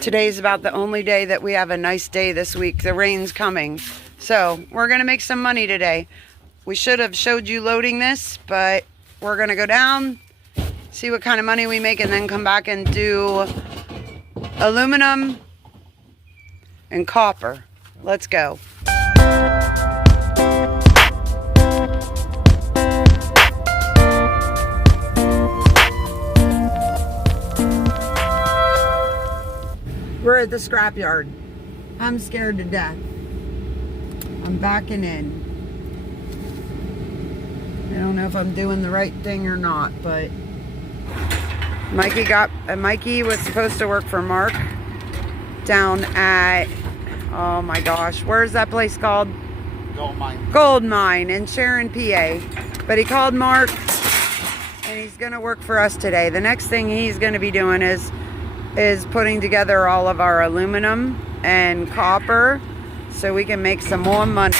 Today's about the only day that we have a nice day this week. The rain's coming. So we're going to make some money today. We should have showed you loading this, but we're going to go down, see what kind of money we make, and then come back and do aluminum and copper. Let's go. We're at the scrapyard. I'm scared to death. I'm backing in. I don't know if I'm doing the right thing or not, but Mikey was supposed to work for Mark down at, oh my gosh, where's that place called? Gold Mine. Gold Mine in Sharon, PA. But he called Mark and he's gonna work for us today. The next thing he's gonna be doing is putting together all of our aluminum and copper so we can make some more money.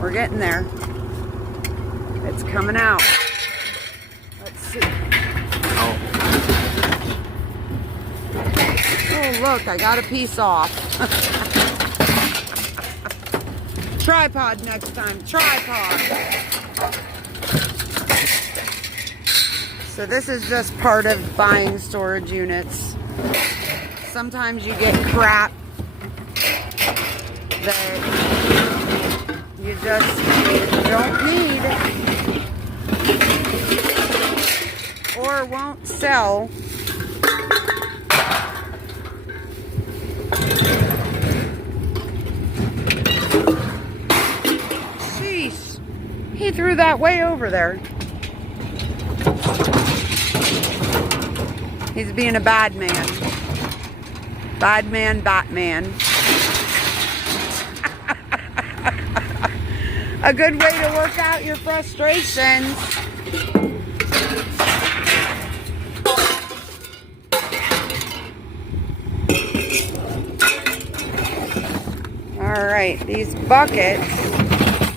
We're getting there. It's coming out. Let's see. Oh, look, I got a piece off. Tripod next time. Tripod. So this is just part of buying storage units. Sometimes you get crap that you just don't need or won't sell. Sheesh, he threw that way over there. He's being a bad man. Bad man, Batman. A good way to work out your frustrations. All right, these buckets,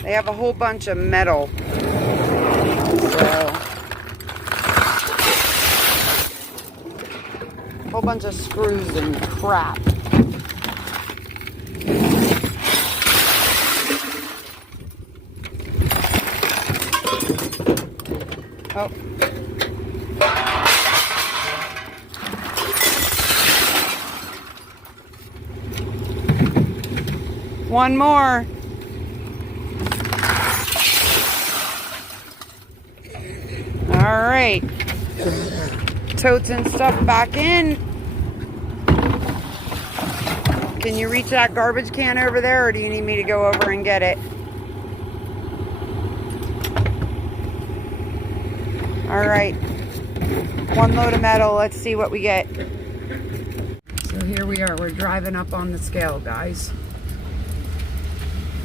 they have a whole bunch of metal. So, a whole bunch of screws and crap. Oh. One more. All right. Totes and stuff back in. Can you reach that garbage can over there, or do you need me to go over and get it? All right, one load of metal. Let's see what we get. So here we are. We're driving up on the scale, guys.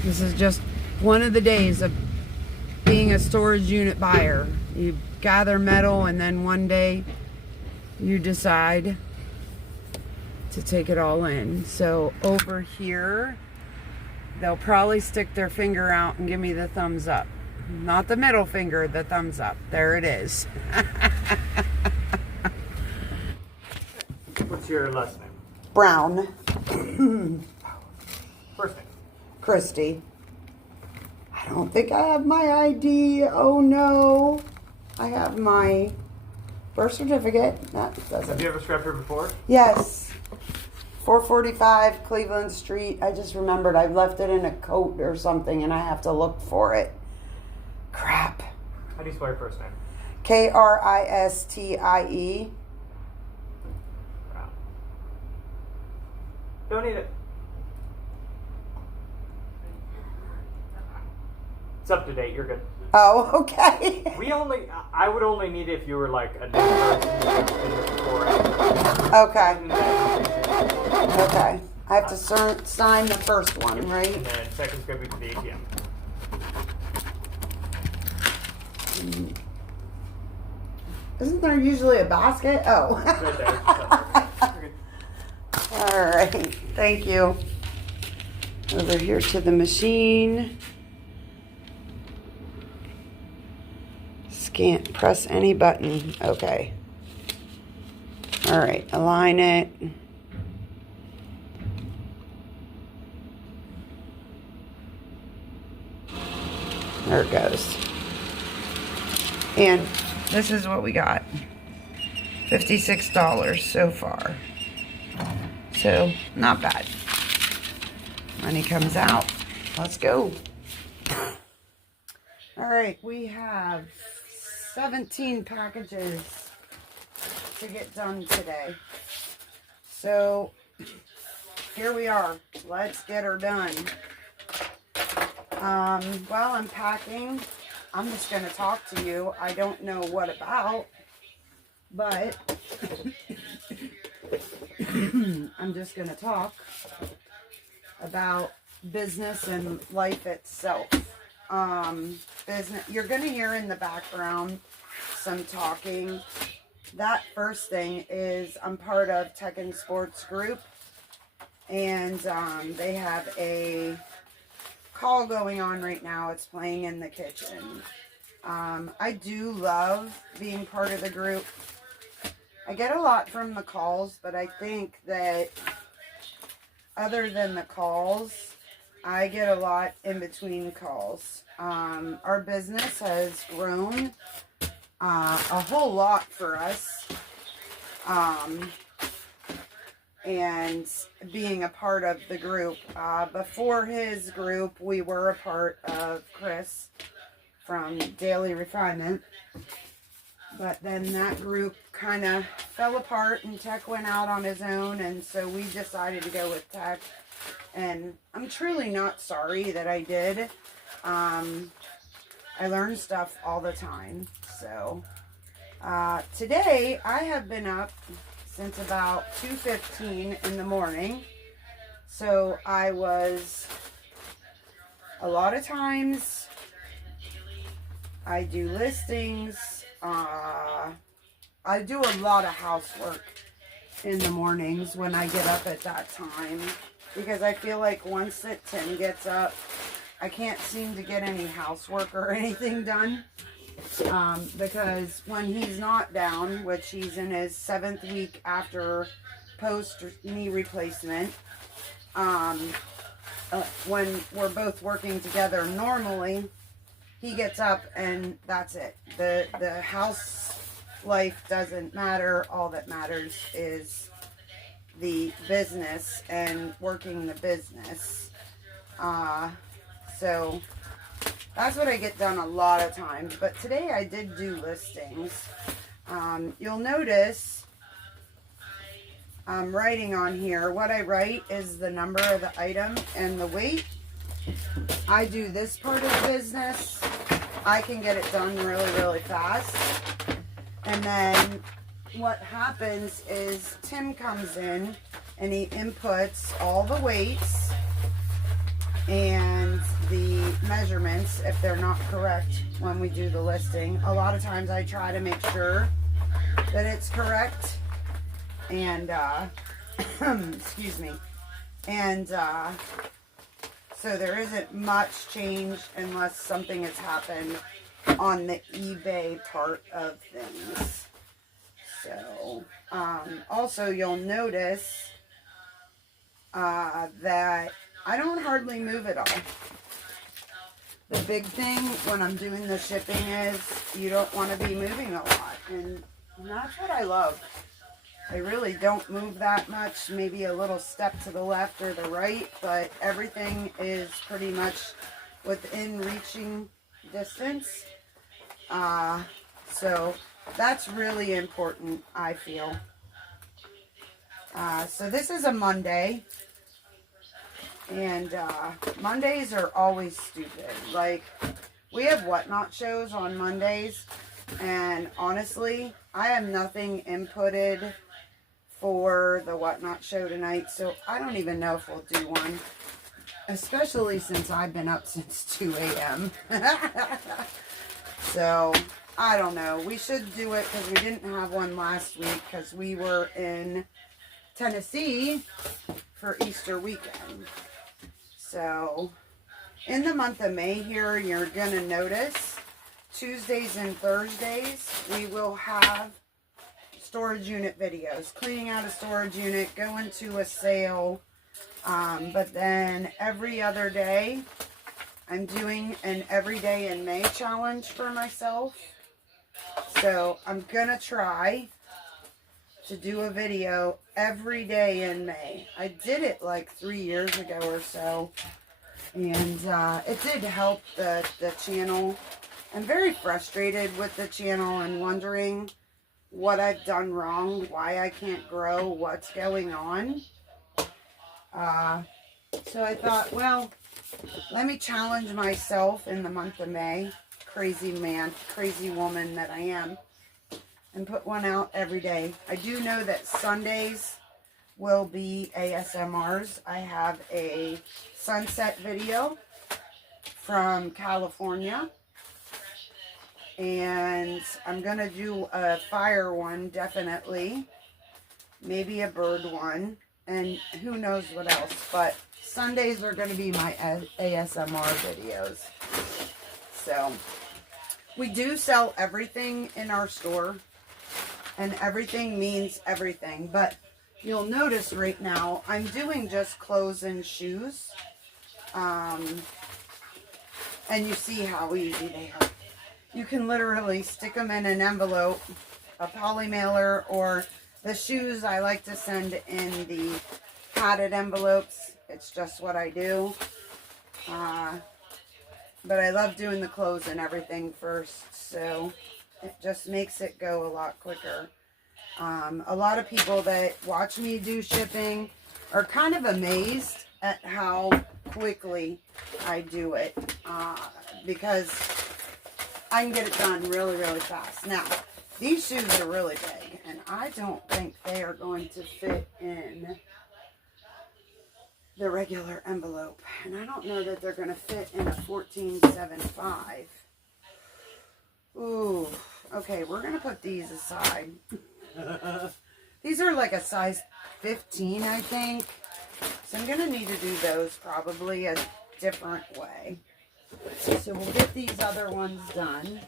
This is just one of the days of being a storage unit buyer. You gather metal and then one day you decide to take it all in. So over here, they'll probably stick their finger out and give me the thumbs up. Not the middle finger, the thumbs up. There it is. What's your last name? Brown. First name? Christy. I don't think I have my ID. Oh no. I have my birth certificate. That doesn't. Have you ever scrapped here before? Yes. 445 Cleveland Street. I just remembered I left it in a coat or something and I have to look for it. Crap. How do you spell your first name? Kristie. Wow. Don't need it. It's up to date. You're good. Oh, okay. I would only need it if you were like a new person before. Okay. Okay. I have to sign the first one, right? And then second's going to be for the ATM. Isn't there usually a basket? Oh. Right there. All right. Thank you. Over here to the machine. just can't press any button. Okay. All right, align it. There it goes. And this is what we got. $56 so far. So, not bad. Money comes out. Let's go. Alright, we have 17 packages to get done today. So, here we are. Let's get her done. While I'm packing, I'm just going to talk to you. I don't know what about, but I'm just going to talk about business and life itself. Business, you're going to hear in the background some talking. That first thing is I'm part of Tech and Sports Group, and they have a call going on right now. It's playing in the kitchen. I do love being part of the group. I get a lot from the calls, but I think that other than the calls, I get a lot in between calls. Our business has grown a whole lot for us. And being a part of the group. Before his group, we were a part of Chris from Daily Refinement. But then that group kind of fell apart and Tech went out on his own, and so we decided to go with Tech. And I'm truly not sorry that I did. I learn stuff all the time. So today I have been up since about 2:15 in the morning. So I was, a lot of times I do listings. I do a lot of housework in the mornings when I get up at that time, because I feel like once that Tim gets up, I can't seem to get any housework or anything done. Because when he's not down, which he's in his 7th week after post knee replacement, when we're both working together normally, he gets up and that's it. The house life doesn't matter. All that matters is the business and working the business. So that's what I get done a lot of times. But today I did do listings. You'll notice I'm writing on here. What I write is the number of the item and the weight. I do this part of the business. I can get it done really, really fast. And then what happens is Tim comes in and he inputs all the weights and the measurements if they're not correct when we do the listing. A lot of times I try to make sure that it's correct, and excuse me, and so there isn't much change unless something has happened on the eBay part of things. So also you'll notice that I don't hardly move at all. The big thing when I'm doing the shipping is you don't want to be moving a lot, and that's what I love. I really don't move that much, maybe a little step to the left or the right, but everything is pretty much within reaching distance. So that's really important, I feel. So this is a Monday. And Mondays are always stupid. Like, we have Whatnot shows on Mondays, and honestly, I have nothing inputted for the Whatnot show tonight, so I don't even know if we'll do one, especially since I've been up since 2 a.m. So I don't know. We should do it because we didn't have one last week because we were in Tennessee for Easter weekend. So, in the month of May here, you're going to notice Tuesdays and Thursdays, we will have storage unit videos. Cleaning out a storage unit, going to a sale. But then every other day, I'm doing an everyday in May challenge for myself. So I'm gonna try to do a video every day in May. I did it like 3 years ago or so, and it did help the channel. I'm very frustrated with the channel and wondering what I've done wrong, why I can't grow, what's going on. So I thought, well, let me challenge myself in the month of May, crazy woman that I am, and put one out every day. I do know that Sundays will be ASMRs. I have a sunset video from California, and I'm going to do a fire one, definitely, maybe a bird one, and who knows what else, but Sundays are going to be my ASMR videos. So, we do sell everything in our store, and everything means everything, but you'll notice right now, I'm doing just clothes and shoes, and you see how easy they are. You can literally stick them in an envelope, a poly mailer, or the shoes I like to send in the padded envelopes. It's just what I do. But I love doing the clothes and everything first, so it just makes it go a lot quicker. A lot of people that watch me do shipping are kind of amazed at how quickly I do it, because I can get it done really, really fast. Now, these shoes are really big, and I don't think they are going to fit in the regular envelope. And I don't know that they're going to fit in a 14.75. Ooh, okay, we're going to put these aside. These are like a size 15, I think. So I'm going to need to do those probably a different way. So we'll get these other ones done,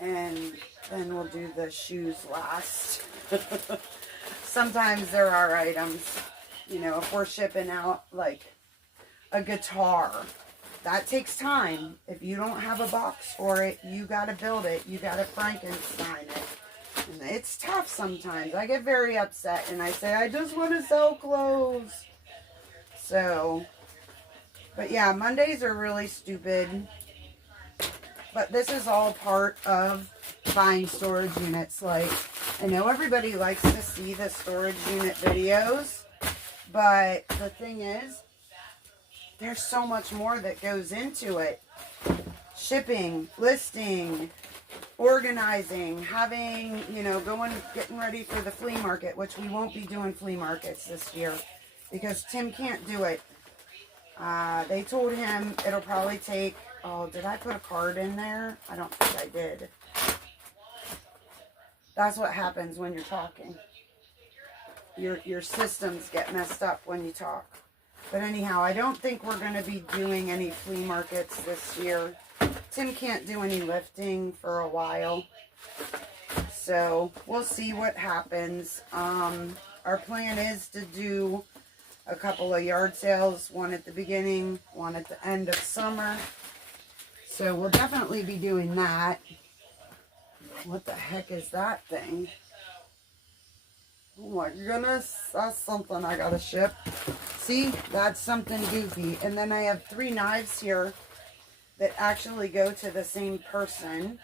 and then we'll do the shoes last. Sometimes there are items, you know, if we're shipping out like a guitar, that takes time. If you don't have a box for it, you got to build it. You got to Frankenstein it. And it's tough sometimes. I get very upset and I say, I just want to sell clothes. So, but yeah, Mondays are really stupid. But this is all part of buying storage units. Like, I know everybody likes to see the storage unit videos, but the thing is, there's so much more that goes into it. Shipping, listing, organizing, having, you know, getting ready for the flea market, which we won't be doing flea markets this year because Tim can't do it. They told him it'll probably take, oh, did I put a card in there? I don't think I did. That's what happens when you're talking. Your systems get messed up when you talk. But anyhow, I don't think we're going to be doing any flea markets this year. Tim can't do any lifting for a while. So we'll see what happens. Our plan is to do a couple of yard sales, one at the beginning, one at the end of summer. So we'll definitely be doing that. What the heck is that thing? Oh my goodness, that's something I gotta ship. See, that's something goofy. And then I have 3 knives here that actually go to the same person.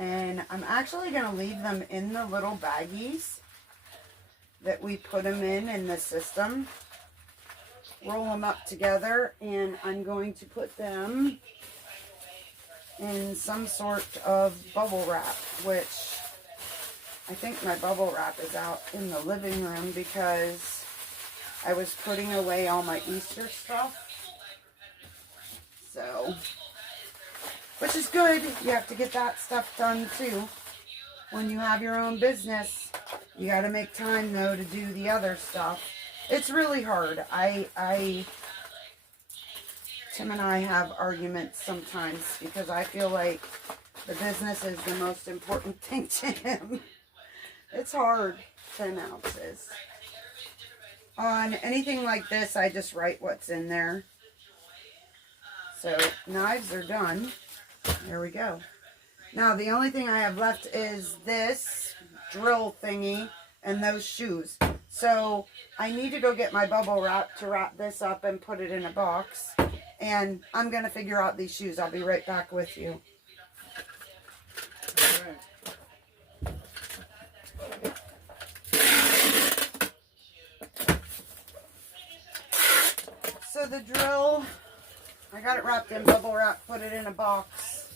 And I'm actually gonna leave them in the little baggies that we put them in the system. Roll them up together, and I'm going to put them in some sort of bubble wrap, which I think my bubble wrap is out in the living room because I was putting away all my Easter stuff. So, which is good. You have to get that stuff done too. When you have your own business, you got to make time though to do the other stuff. It's really hard. Tim and I have arguments sometimes because I feel like the business is the most important thing to him. It's hard, 10 ounces. On anything like this, I just write what's in there. So, knives are done. There we go. Now, the only thing I have left is this drill thingy and those shoes. So, I need to go get my bubble wrap to wrap this up and put it in a box. And I'm going to figure out these shoes. I'll be right back with you. So the drill, I got it wrapped in bubble wrap, put it in a box,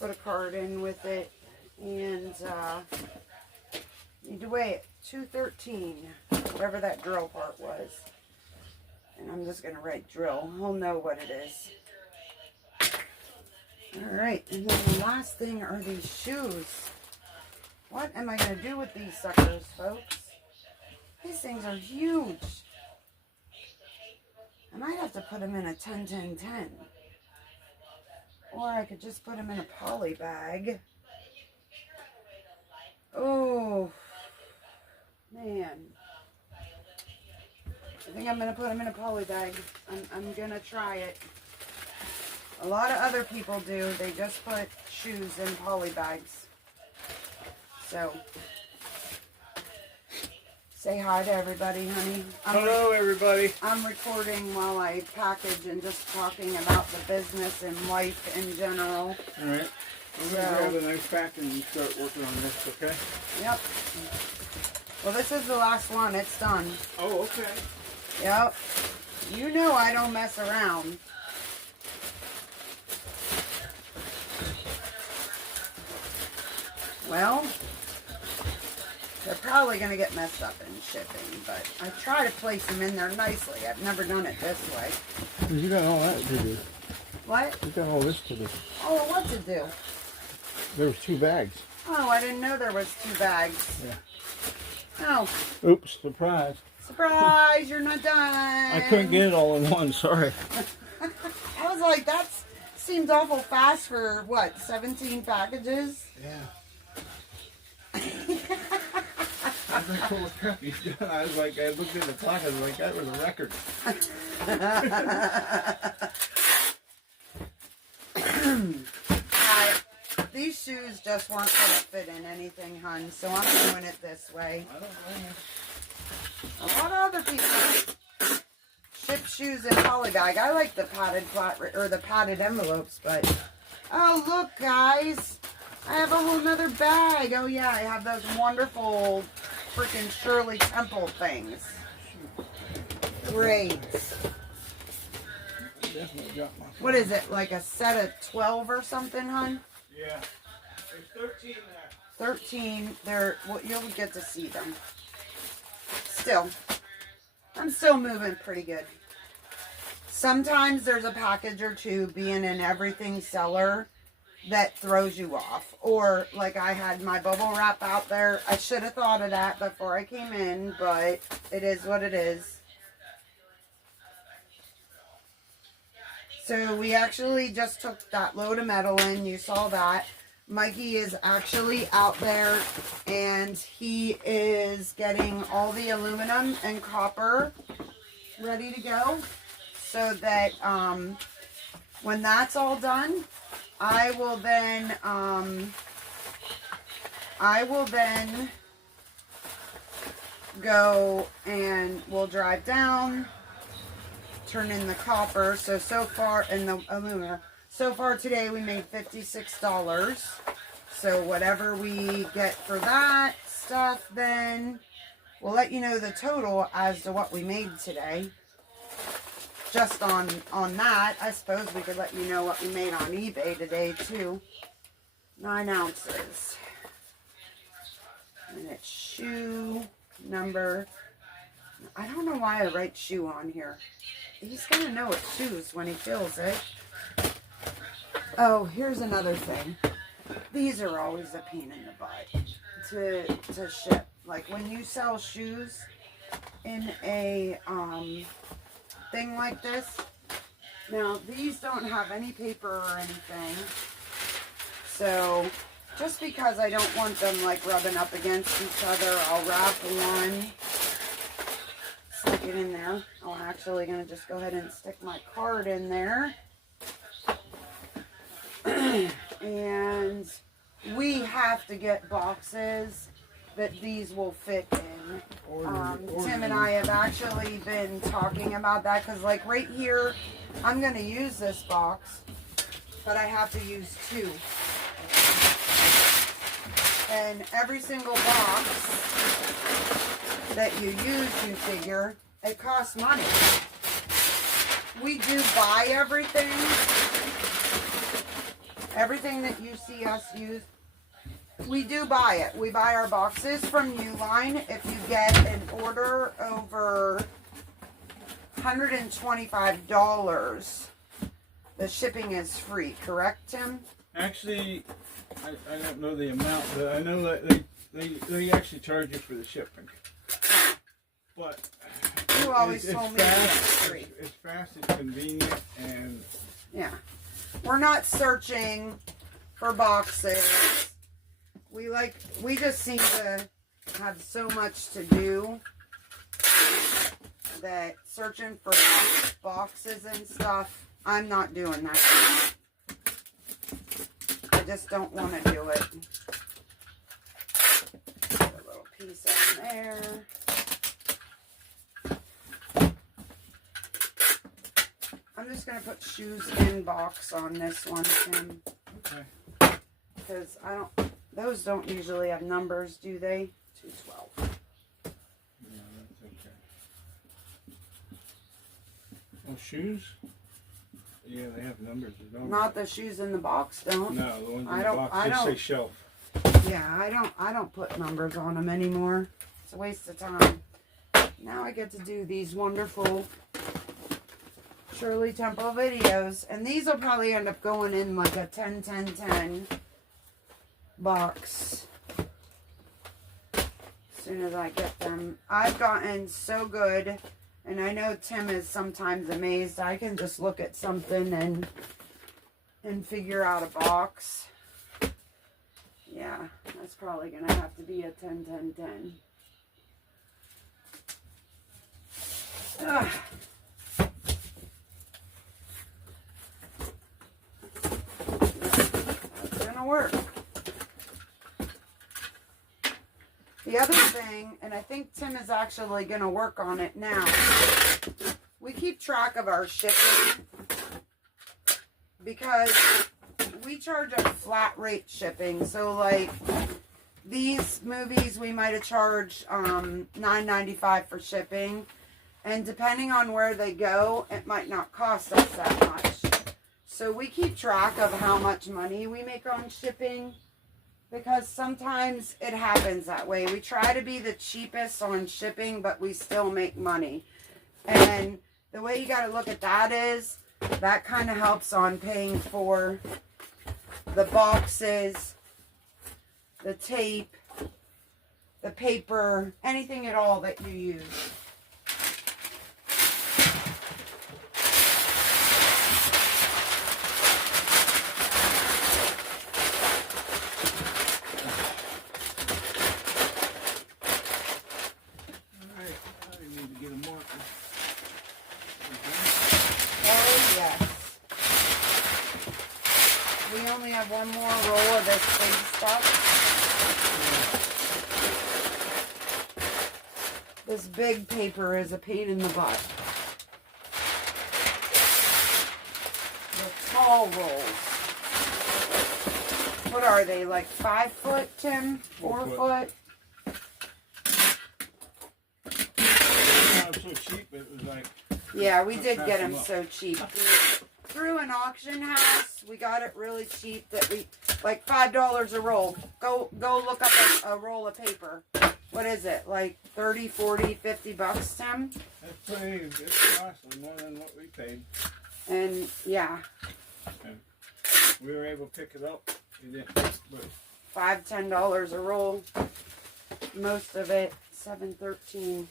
put a card in with it, and need to weigh it, 213, whatever that drill part was. And I'm just going to write drill. He'll know what it is. Alright, and then the last thing are these shoes. What am I going to do with these suckers, folks? These things are huge. I might have to put them in a 10-10-10. Or I could just put them in a poly bag. Oh, man. I think I'm going to put them in a poly bag. I'm going to try it. A lot of other people do. They just put shoes in poly bags. So, say hi to everybody, honey. Hello, everybody. I'm recording while I package and just talking about the business and life in general. All right. I'm going to grab a nice pack and start working on this, okay? Yep. Well, this is the last one. It's done. Oh, okay. Yep. You know I don't mess around. Well, they're probably going to get messed up in shipping, but I try to place them in there nicely. I've never done it this way. You got all that to do. What? You got all this to do. Oh, what to do? There was 2 bags. Oh, I didn't know there was 2 bags. Yeah. Oh. Oops, surprise. Surprise, you're not done. I couldn't get it all in one, sorry. I was like, that seems awful fast for, what, 17 packages? Yeah. I was like, holy crap, he's done. I was like, I looked at the clock, I was like, that was a record. These shoes just weren't going to fit in anything, hun, so I'm doing it this way. I don't blame you. A lot of other people ship shoes in poly bag. I like the padded envelopes, but oh look, guys, I have a whole nother bag. Oh yeah, I have those wonderful freaking Shirley Temple things. Great. Definitely got my phone. What is it, like a set of 12 or something, hun? Yeah. There's 13 there. 13. Well, you'll get to see them. Still, I'm still moving pretty good. Sometimes there's a package or two being in everything seller that throws you off. Or like I had my bubble wrap out there. I should have thought of that before I came in, but it is what it is. So we actually just took that load of metal in. You saw that. Mikey is actually out there and he is getting all the aluminum and copper ready to go so that when that's all done, I will then go and we'll drive down, turn in the copper. So far, in the aluminum. So far today we made $56. So whatever we get for that stuff, then we'll let you know the total as to what we made today. Just on that, I suppose we could let you know what we made on eBay today too. 9 ounces. And it's shoe number. I don't know why I write shoe on here. He's gonna know it's shoes when he feels it. Oh, here's another thing. These are always a pain in the butt to ship. Like when you sell shoes in a thing like this, Now, these don't have any paper or anything. So, just because I don't want them like rubbing up against each other, I'll wrap one, stick it in there. I'm actually going to just go ahead and stick my card in there. And we have to get boxes that these will fit in. Tim and I have actually been talking about that because like right here, I'm going to use this box, but I have to use two. And every single box that you use, you figure, it costs money. We do buy everything. Everything that you see us use, we do buy it. We buy our boxes from Uline. If you get an order over $125, the shipping is free, correct, Tim? Actually, I don't know the amount, but I know that they actually charge you for the shipping. But you always told me it's free. It's fast, it's convenient, and yeah. We're not searching for boxes. We just seem to have so much to do that searching for boxes and stuff, I'm not doing that. I just don't want to do it. Put a little piece in there. I'm just going to put shoes in box on this one, Tim. okay. Because those don't usually have numbers, do they? 212. No, that's okay. Oh, shoes? Yeah, they have numbers. Not the shoes in the box don't. No, the ones in I the don't- box, I they don't- say shelf. Yeah, I don't put numbers on them anymore. It's a waste of time. Now I get to do these wonderful Shirley Temple videos. And these will probably end up going in like a 10-10-10 box. As soon as I get them. I've gotten so good. And I know Tim is sometimes amazed. I can just look at something and figure out a box. Yeah, that's probably going to have to be a 10-10-10. Ugh. That's going to work. The other thing, and I think Tim is actually going to work on it now, we keep track of our shipping because we charge a flat rate shipping. So like these movies, we might have charged $9.95 for shipping, and depending on where they go, it might not cost us that much. So we keep track of how much money we make on shipping, because sometimes it happens that way. We try to be the cheapest on shipping, but we still make money. And the way you got to look at that is, that kind of helps on paying for the boxes, the tape, the paper, anything at all that you use. One more roll of this big stuff. This big paper is a pain in the butt. The tall rolls. What are they, like 5 foot, Tim? 4 foot? It was so cheap, it was like... Yeah, we did get them so cheap. Through an auction house, we got it really cheap that we, like $5 a roll. Go look up a roll of paper. What is it, like 30, 40, 50 bucks, Tim? That's pretty, it's costly, more than what we paid. And yeah. And we were able to pick it up. We did, but $5-10 a roll. Most of it, $7.13.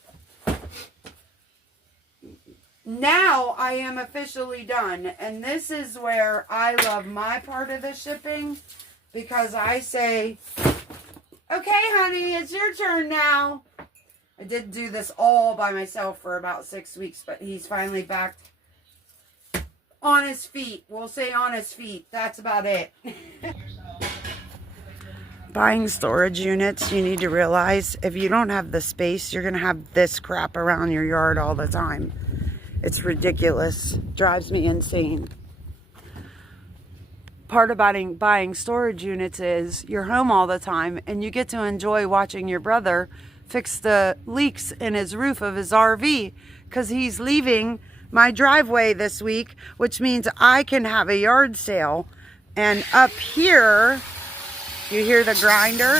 now I am officially done. And this is where I love my part of the shipping, because I say, okay, honey, it's your turn now. I did do this all by myself for about 6 weeks, but he's finally back on his feet. We'll say on his feet. That's about it. Buying storage units, you need to realize if you don't have the space, you're going to have this crap around your yard all the time. It's ridiculous. Drives me insane. Part about buying storage units is you're home all the time and you get to enjoy watching your brother fix the leaks in his roof of his RV, because he's leaving my driveway this week, which means I can have a yard sale. And up here, you hear the grinder?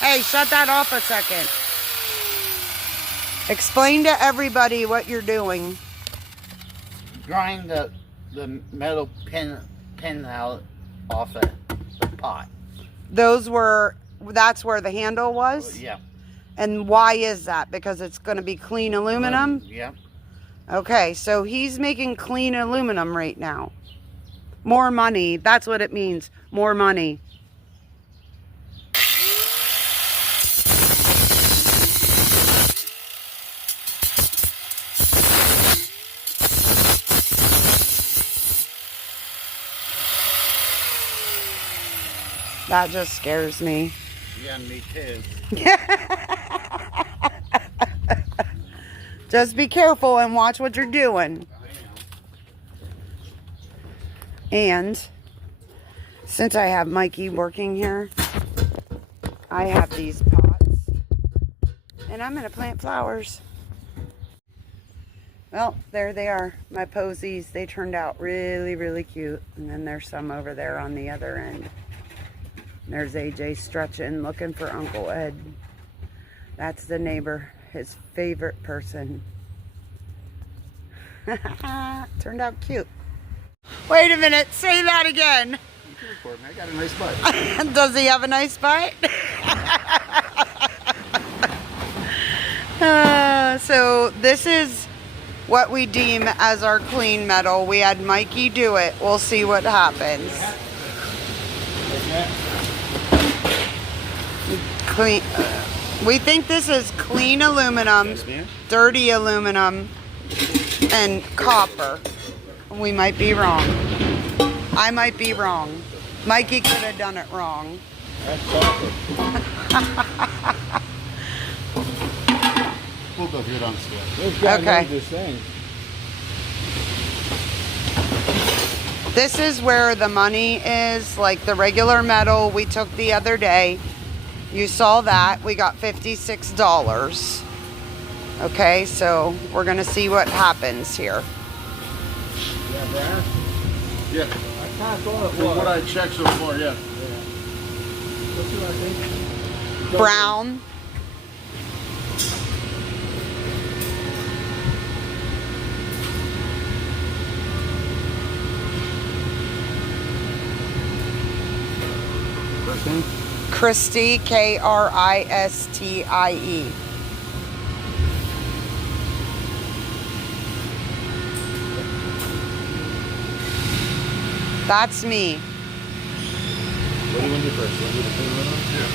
Hey, shut that off a second. Explain to everybody what you're doing. Grind the metal pin out off the pot. That's where the handle was? Yeah. And why is that? Because it's going to be clean aluminum? Yeah. Okay, so he's making clean aluminum right now. More money. That's what it means. More money. That just scares me. Yeah, me too. Just be careful and watch what you're doing. And since I have Mikey working here, I have these pots. And I'm going to plant flowers. Well, there they are. My posies. They turned out really, really cute. And then there's some over there on the other end. There's AJ stretching, looking for Uncle Ed. That's the neighbor, his favorite person. Turned out cute. Wait a minute, say that again. You can record me. I got a nice butt. Does he have a nice butt? So this is what we deem as our clean metal. We had Mikey do it. We'll see what happens. Clean. We think this is clean aluminum, dirty aluminum, and copper. We might be wrong. I might be wrong. Mikey could have done it wrong. That's copper. We'll go good on scale. This guy Okay. knows this thing. This is where the money is, like the regular metal we took the other day. You saw that. We got $56. Okay, so we're going to see what happens here. Yeah, Brian? Yeah. I kind of thought it From was. what I checked so far, yeah. Let's see what I think. Brown. Christie, Kristie. That's me. What do you want to do first? You want to do the clean one? Yeah.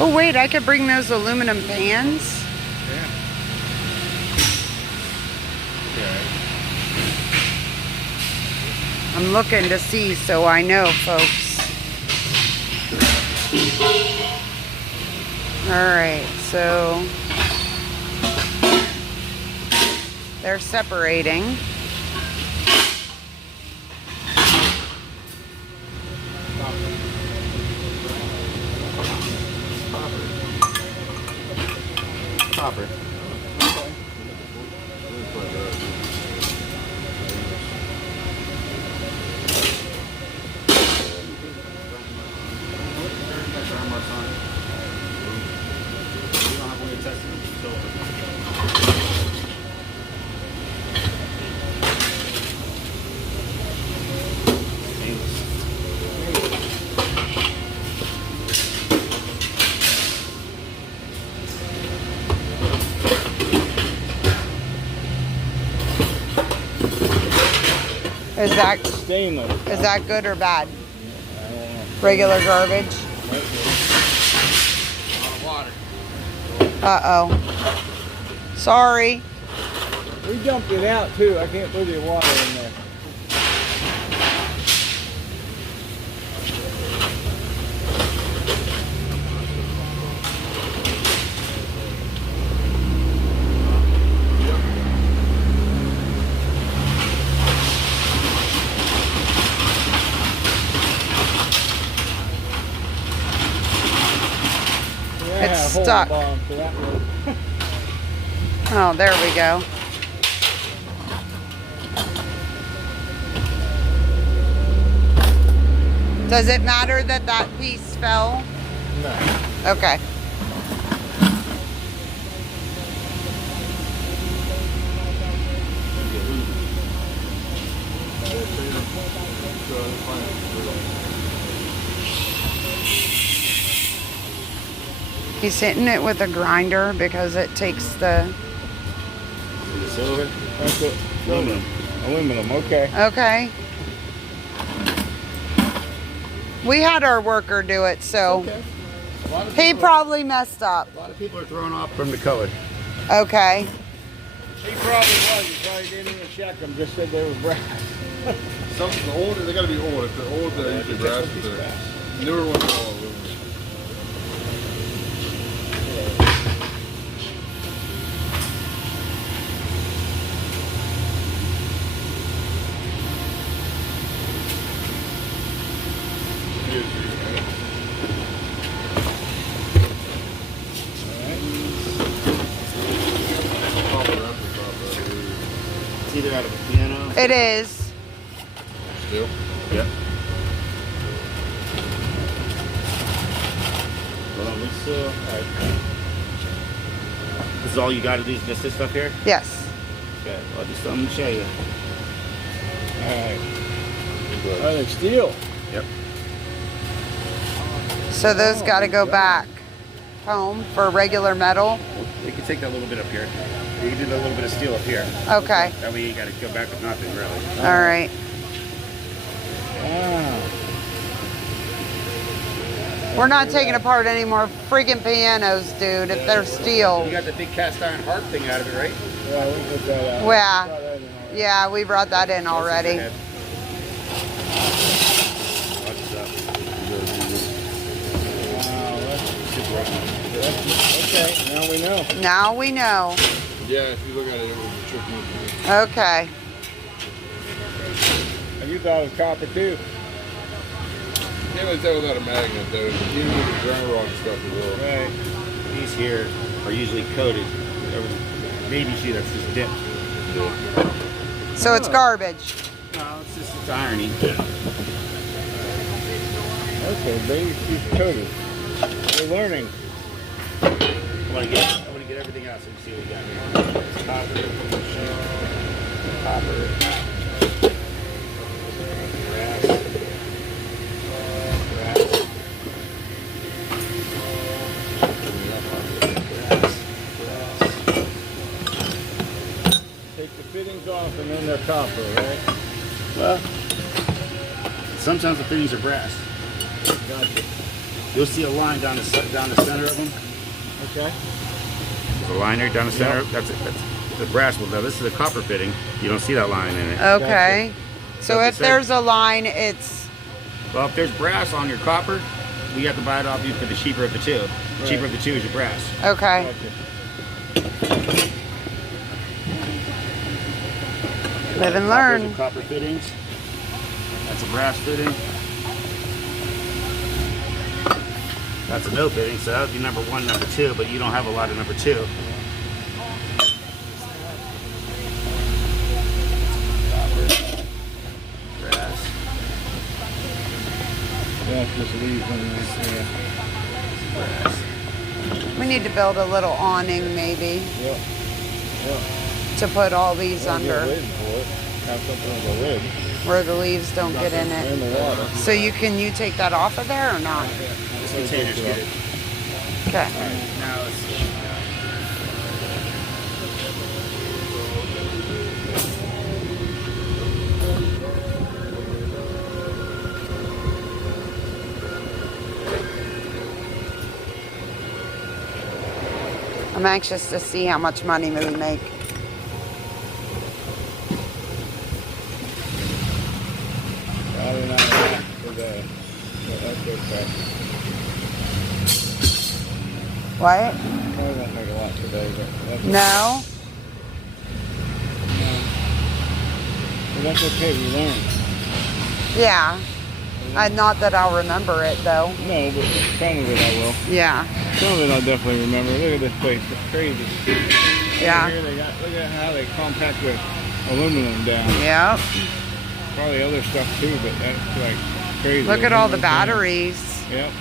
Oh wait, I could bring those aluminum pans. Yeah. I'm looking to see so I know, folks. Alright, so they're separating. Copper. Is that Stainless. is that good or bad? I don't know. Regular garbage. Uh-oh. Sorry. We dumped it out too. I can't put the water in there. It's hold stuck. on to that one. Oh, there we go. Does it matter that that piece fell? No. Okay. He's hitting it with a grinder because it takes the... Silver? That's it. Aluminum. Aluminum, okay. Okay. We had our worker do it, so Okay. A lot of he people- probably messed up. A lot of people are thrown off from the color. Okay. He probably was. He probably didn't even check them. Just said they were brass. Some the older they gotta be old. If they're old, they're usually brass. If they're newer ones are all aluminum. It's either out of a piano. It is. Still. Yep. Hold on, we still. Alright. This is all you got to do is just this stuff here? Yes. Okay, I'll do something to show you. Alright. Oh, they're steel. Yep. So those got to go back home for regular metal. You can take that little bit up here. You can do a little bit of steel up here. Okay. That way you got to go back with nothing, really. All right. Wow. We're not taking apart any more freaking pianos, dude, if they're You steel. got the big cast iron harp thing out of it, right? Yeah, we put that out. Yeah. Put that in there. Yeah, we brought that in already. Watch this up. Wow, Super rough. okay, now we know. Now we know. Yeah, if you look at it, it was a trick move. Okay. And you thought it was copper too. Can't really tell without a magnet though. Even with the ground rod stuff as well. Right. These here are usually coated. Baby shoe that's just dipped. So it's garbage. No, it's irony. Okay, baby, she's coated. We're learning. I want to get everything else and see what we got here. It's copper, copper, brass, Take the fittings off and then they're copper, right? well, sometimes the fittings are brass. Gotcha. You'll see a line down the center of them. Okay. There's a line there down the center. That's the brass one. Now this is a copper fitting. You don't see that line in it. Okay. So So if it's there's a line, it's... Well, if there's brass on your copper, we have to buy it off you for the cheaper of the two. The cheaper of the two is your brass. Okay. Gotcha. Live and Coppers learn. are copper fittings. That's a brass fitting. That's a no fitting, so that would be number one, number two, but you don't have a lot of number two. Copper, brass. Yeah, just leaves in there. Brass. We need to build a little awning maybe Yeah. Yeah. to put all these Get a under lid for it. Have something with a lid. where the leaves don't get in In it. the water. So you take that off of there or not? This container's good. Okay. Now let's see. I'm anxious to see how much money we make. Probably not enough today. But that's okay. What? Probably won't make a lot today, but that's No? But that's okay, we learn. Yeah. Not that I'll remember it though. No, but some of it I will. Yeah. Some of it I'll definitely remember. Look at this place, it's crazy. Yeah. Over here look at how they compact the aluminum down. Yep. Probably other stuff too, but that's like crazy. Look at all the Aluminum down. batteries. Yep.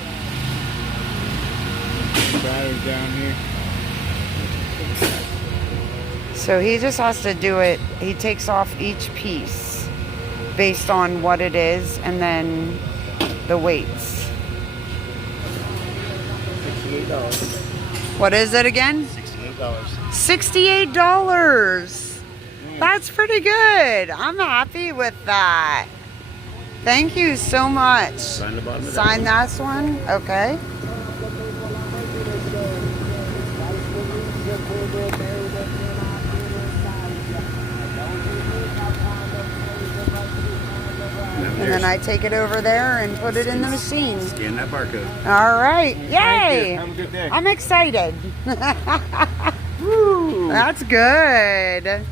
Batteries down here. So he just has to do it. He takes off each piece based on what it is and then the weights. $68. What is it again? $68. $68. That's pretty good. I'm happy with that. Thank you so much. Sign the bottom of that Sign that one? Okay. And then I take it over there and put it in the machine. Scan that barcode. All right. Thank Yay. you. Have a good day. I'm excited. Woo. That's good.